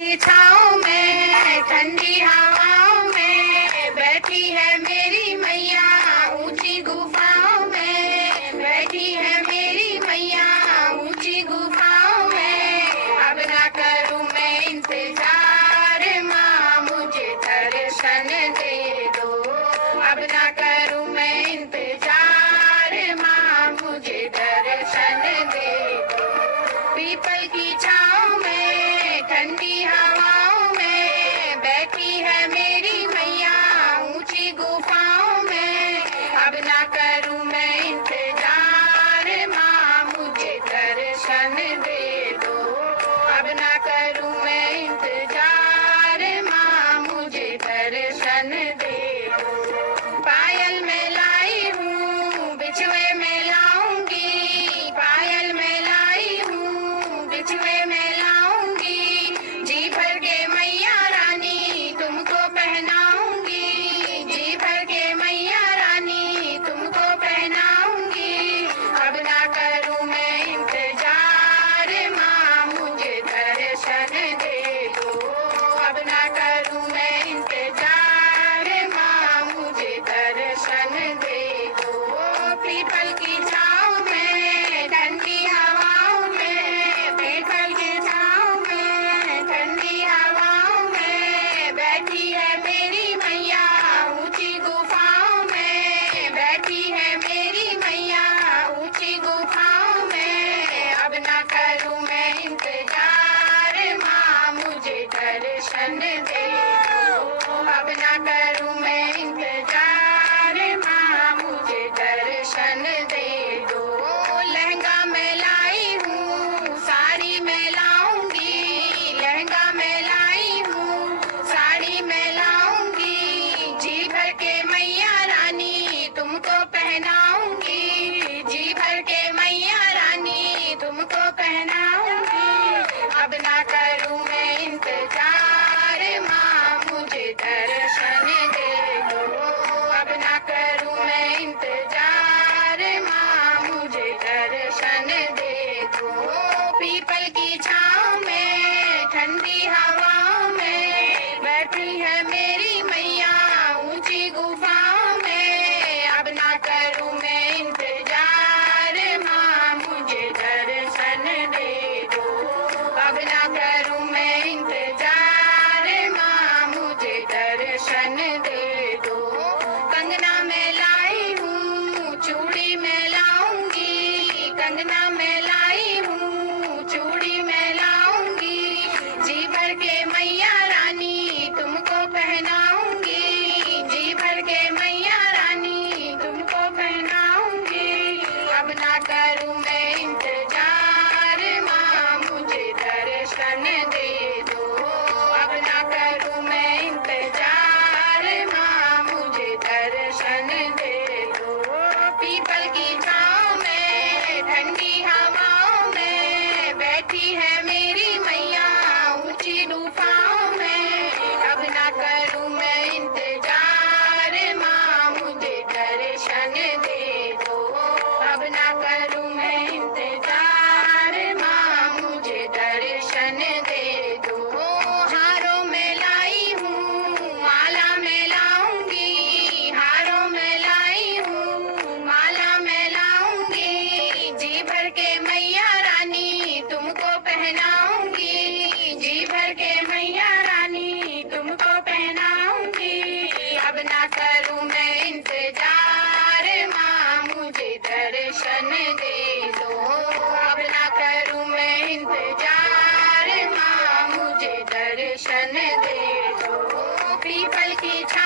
छाँव में ठंडी हवाओं में बैठी है मेरी मैया, ऊंची गुफाओं में बैठी है मेरी मैया, ऊंची गुफाओं में। अब ना करूं मैं इंतजार, माँ मुझे दर्शन दे दो। अब ना करूं मैं इंतजार, माँ मुझे दर्शन दे दो। पीपल की छाँव में ठंडी हवाओं में बैठी है मेरी मैया, ऊंची गुफाओं में। अब ना करूं मैं इंतजार, माँ मुझे दर्शन दे दो। अब ना करूं मैं इंतजार, माँ मुझे दर्शन दे दो। पायल में लाई हूँ बिछुए में लाऊंगी, पायल में लाई हूँ बिछुए में लाऊंगी। जी भर के मैया रानी तुमको पहनाऊंगी, जी भर के मैया रानी तुमको पहनाऊंगी। अब ना करूं मैं इंतजार, माँ मुझे दर्शन दे दो। अब ना करूं मैं इंतजार, माँ मुझे दर्शन दे दो। पीपल की छाँव में ठंडी हवाओं में, पीपल की छाँव में ठंडी हवाओं में बैठी है मेरी मैया, ऊंची गुफाओं में बैठी है मेरी मैया, ऊंची गुफाओं में। अब ना करूं मैं इंतजार, माँ मुझे दर्शन दे दो। अब ना करूं मैं इंतजार, माँ मुझे दर्शन दे दो। लहंगा में लाई हूँ साड़ी में लाऊंगी, लहंगा में लाई हूँ साड़ी में लाऊंगी। जी भर के मैया रानी तुमको पहनाऊंगी, जी भर के मैया रानी तुमको पहनाऊंगी। अब ना करूं मैं इंतजार, माँ मुझे दर्शन दे दो। अब ना करूं मैं इंतजार, माँ मुझे दर्शन दे दो। पीपल की छाँव में ठंडी हवाओं में बैठी है मेरी मैया, ऊंची गुफाओं में। अब ना करूं मैं इंतजार, माँ मुझे दर्शन दे दो। अब ना करूं मैं इंतजार, माँ मुझे दर्शन दे दो। कंगना में लाई हूँ चूड़ी में लाऊंगी, कंगना में लाई हूँ चूड़ी में लाऊंगी। जी भर के मैया रानी तुमको पहनाऊंगी, जी भर के मैया रानी तुमको पहनाऊंगी। अब ना करूं मैं इंतजार, माँ मुझे दर्शन दे दो। अब ना करूं मैं इंतजार, माँ मुझे दर्शन दे दो। पीपल की छाँव में ठंडी हवाओं में बैठी है मेरी मैया, ऊंची गुफाओं में। अब ना करूं मैं इंतजार, माँ मुझे दर्शन दे दो। अब ना करूं मैं इंतजार, माँ मुझे दर्शन दे दो। हारों में लाई हूँ माला में लाऊंगी, हारों में लाई हूँ माला में लाऊंगी। जी भर के मैया रानी तुमको पहनाऊंगी, जी भर के मैया रानी तुमको पहनाऊंगी। अब ना करूं मैं इंतजार, माँ मुझे दर्शन दे दो। अब ना करूं मैं इंतजार, माँ मुझे दर्शन दे दो। पीपल की छाँव